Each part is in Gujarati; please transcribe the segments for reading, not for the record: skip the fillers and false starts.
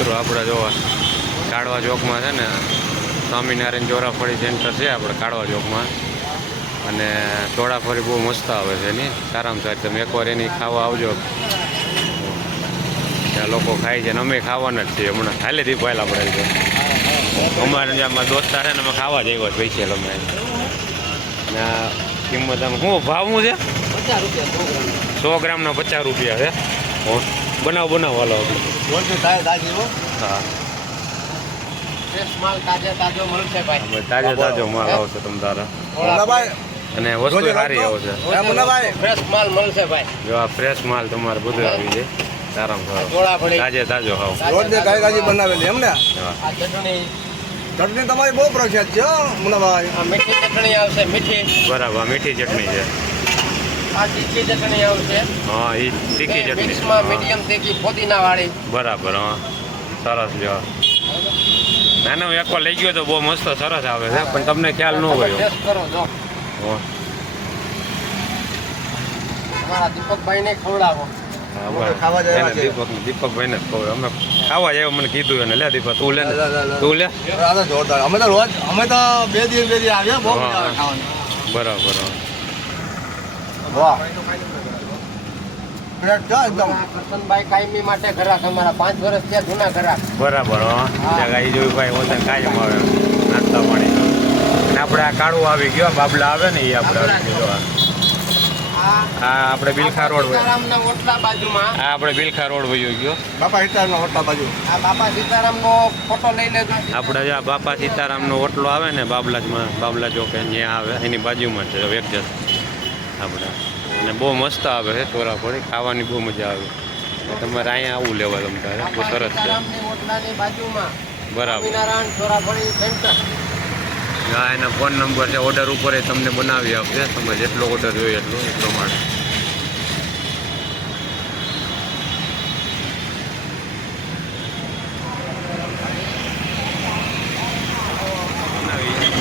મિત્રો આપણે જો કાળવા ચોકમાં છે ને સ્વામિનારાયણ ચોરાફળી સેન્ટર છે આપણે કાળવા ચોકમાં, અને ચોળાફળી બહુ મસ્ત આવે છે એની, સારામાં સારી. તમે એકવાર એની ખાવા આવજો. ત્યાં લોકો ખાય છે ને અમે ખાવાના જ છીએ હમણાં. ખાલી દીપાયેલા આપણે છે અમારે જ્યાં દોસ્તાર છે ને અમે ખાવા જ આવ્યા પૈસા અમે. અને કિંમત આમ શું ભાવ શું છે? 100 ગ્રામના 50 રૂપિયા છે. બનાવો હાલો હા, તાજો માલ આવશે તમ તારા, અને વસ્તુ સારી આવશે. જો આ ફ્રેશ માલ તમારે બધું આવી જાય સારામાં સારો, તાજો હાવ બનાવેલી એમ ને. ચટણી તમારી બહુ પ્રખ્યાત છે મુનાભાઈ. મીઠી ચટણી આવશે, મીઠી બરાબર મીઠી ચટણી છે. આ તીખી ચટણી આવશે. હા એ તીખી ચટણી મિક્સમાં મીડિયમ તીખી ફોદીના વાળી. બરાબર હા સરસ. જો નાનો એકવાર લઈ ગયો તો બહુ મસ્ત સરસ આવે છે, પણ તમને ખ્યાલ ન હોય. ટેસ્ટ કરો જો. તમારા દીપકભાઈ ને ખવડાવો. દીપકભાઈ ને અમે ખાવા જાય મને કીધું એને. લે દીપક તું લે તું લે. જોરદાર. અમે તો રોજ અમે તો બે દિવસ આવ્યા. બહુ મજા આવે ખાવાની. બરાબર વાહ એકદમ. કરશનભાઈ કાયમી માટે ઘરાક અમારા 5 વર્ષ ત્યાં જૂના ઘરાક. બરાબર ગાઈ જોયું ભાઈ ઓછા કાયમ આવે નાસ્તા પાણી. અને આપણે આ કાળું આવી ગયો બાબલા આવે ને એ આપણે હા આપણે બિલખા રોડ ઓટલા બાજુમાં. હા આપણે બિલખા રોડ વયો ગયો. બાપા સીતારામના ઓટલા બાજુ. આ બાપા સીતારામનો ફોટો લઈ લેજો. આપણે જ્યાં બાપા સીતારામનો ઓટલો આવે ને બાબલા ચોકે ત્યાં આવે એની બાજુમાં છે એકજત આપણે. અને બહુ મસ્ત આવે છે ચોરાફળી, ખાવાની બહુ મજા આવે. તમારે અહીંયા આવું લેવા તમ તારે બહુ સરસ છે. બરાબર હા એના ફોન નંબર છે, ઓર્ડર ઉપર એ તમને બનાવી આપશે. તમે જેટલો ઓર્ડર જોઈએ એટલો એ પ્રમાણે.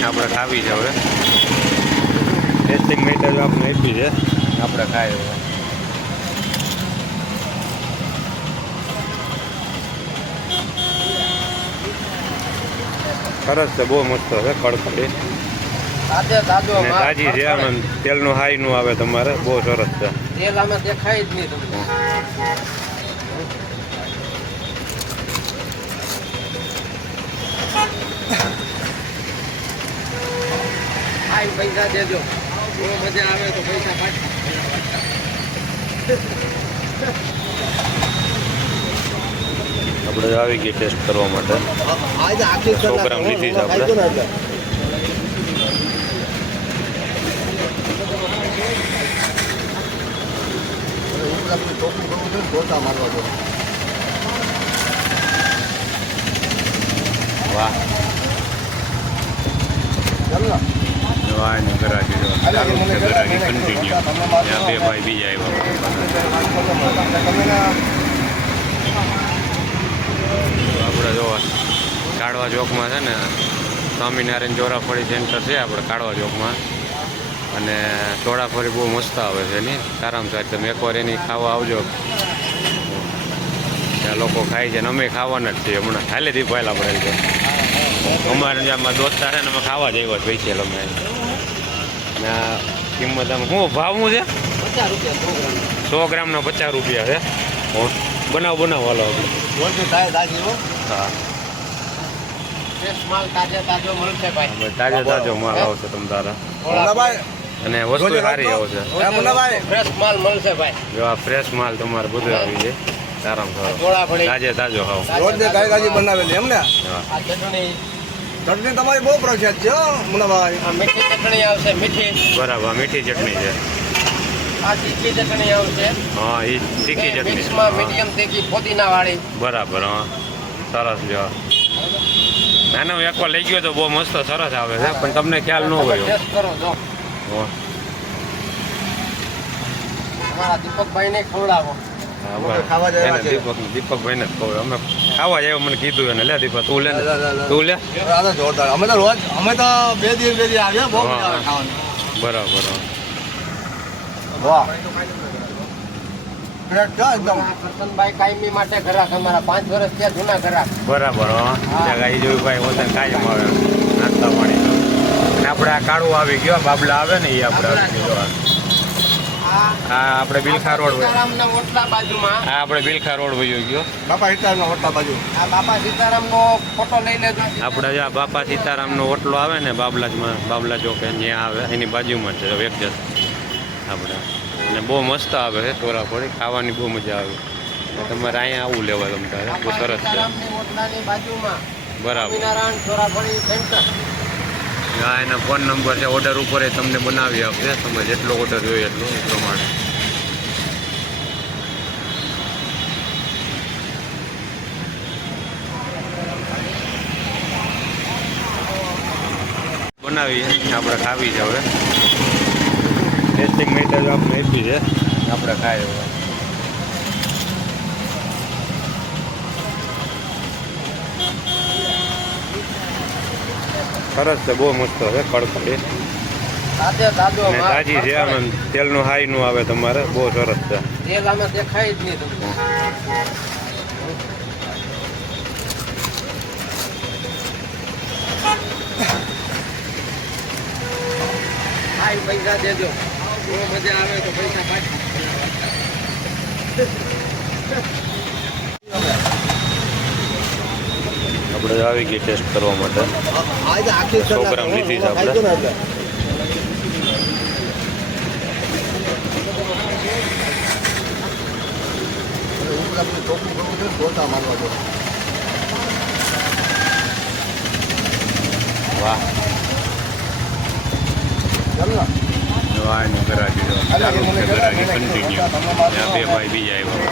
આપણે ખાવી છે હવે. ટેસ્ટિંગ મેટર આપણે આપી છે, આપણે ખાય હવે. સરસ છે, બહુ મસ્ત છે, કડકડી તાજી છે. અને તેલનું હાઈનું આવે તમારે, બહુ સરસ છે. તેલ આમાં દેખાય જ નહીં તમને. પૈસા દેજો, બહુ મજા આવે તો પૈસા પાછા. આપણે આવી ગઈ ટેસ્ટ કરવા માટે. 100 ગ્રામ લીધી છે આપણે. વાહ ગરાગી કન્ટિન્યુ. ત્યાં બે ભાઈ બીજા આવ્યા. આપણે જો કાળવા ચોકમાં છે ને સ્વામિનારાયણ ચોરાફળી સેન્ટર છે આપણે કાળવા ચોકમાં, અને ચોળાફળી બહુ મસ્ત આવે છે એની, સારામાં સારી. તમે એકવાર એની ખાવા આવજો. ત્યાં લોકો ખાય છે ને અમે ખાવાના જ છીએ હમણાં. ખાલી દીપાયેલા આપણે છે અમારે જ્યાં દોસ્તાર છે ને અમે ખાવા જ આવ્યા પૈસા અમે. અને કિંમત આમ શું ભાવ શું છે? 100 ગ્રામના 50 રૂપિયા છે. બનાવો હાલો હા તાજો માલ આવશે તમ તારા, અને વસ્તુ સારી આવશે. જો આ ફ્રેશ માલ તમારે બધું આવી જાય સારામાં સારો, તાજો હાવ બનાવેલી એમ ને. ચટણી તમારી બહુ પ્રખ્યાત છે મુનાભાઈ. મીઠી ચટણી આવશે, મીઠી બરાબર મીઠી ચટણી છે. આ તીખી ચટણી આવશે. હા એ તીખી ચટણી મિક્સમાં મીડિયમ તીખી ફોદીના વાળી. બરાબર હા સરસ. જો નાનો એકવાર લઈ ગયો તો બહુ મસ્ત સરસ આવે છે, પણ તમને ખ્યાલ ન હોય. ટેસ્ટ કરો જો. તમારા દીપકભાઈ ને ખવડાવો. દીપકભાઈ ને અમે ખાવા જાય મને કીધું એને. લે દીપક તું લે તું લે. જોરદાર. અમે તો રોજ અમે તો બે દિવસ આવ્યા. બહુ મજા આવે ખાવાની. બરાબર વાહ ફ્રેશ છે એકદમ. કરશનભાઈ કાયમી માટે ઘરાક અમારા 5 વર્ષ થયા જૂના ઘરાક. બરાબર હો ત્યાં ગાઈ જોયું ભાઈ હોતા કાયમ આવે નાસ્તા પાણી અને આપણે આ કાળું આવી ગયો બાબલા આવે ને એ આપણે આવી ગયો આ આપણે બિલખા રોડ સીતારામના ઓટલા બાજુમાં આ આપણે બિલખા રોડ વયો ગયો બાપા હિતારના વટા બાજુ. આ બાપા સીતારામનો ફોટો લઈ લેજો. આપણે જ્યાં બાપા સીતારામનો ઓટલો આવે ને બાબલા ચોકે ત્યાં આવે એની બાજુમાં છે વેકજસ આપણે અને બહુ મસ્ત આવે છે ચોરાફળી ખાવાની બહુ મજા આવે તમારે અહીંયા આવું લેવા તમે તારે બહુ સરસ છે સીતારામની ઓટલાની બાજુમાં બરાબર સ્વામિનારાયણ ચોરાફળી સેન્ટર. હા એના ફોન નંબર છે ઓર્ડર ઉપર એ તમને બનાવી આપશે તમે જેટલો ઓર્ડર જોઈએ એટલો એ પ્રમાણે બનાવી આપણે ખાવી છે હવે ટેસ્ટિંગ માટે જો આપણે આપી છે આપણે ખાઈ હવે સરસ છે બહુ મસ્ત છે કડકડી સાથે દાદો અને તાજી છે આમ તેલનું હાઈનું આવે તમારે બહુ સરસ છે તેલ આમાં દેખાય જ નહીં તમને. ભાઈ પૈસા દેજો બહુ મજા આવે તો પૈસા પાછી. આપણે આવી ગઈ ટેસ્ટ કરવા માટે આજે આખી 100 ગ્રામ લીધી છે આપણે. વાહ વાહ એનું કરા દીધો ચાલુ છે કરા કન્ટિન્યુ ત્યાં બે ભાઈ બીજા આવ્યા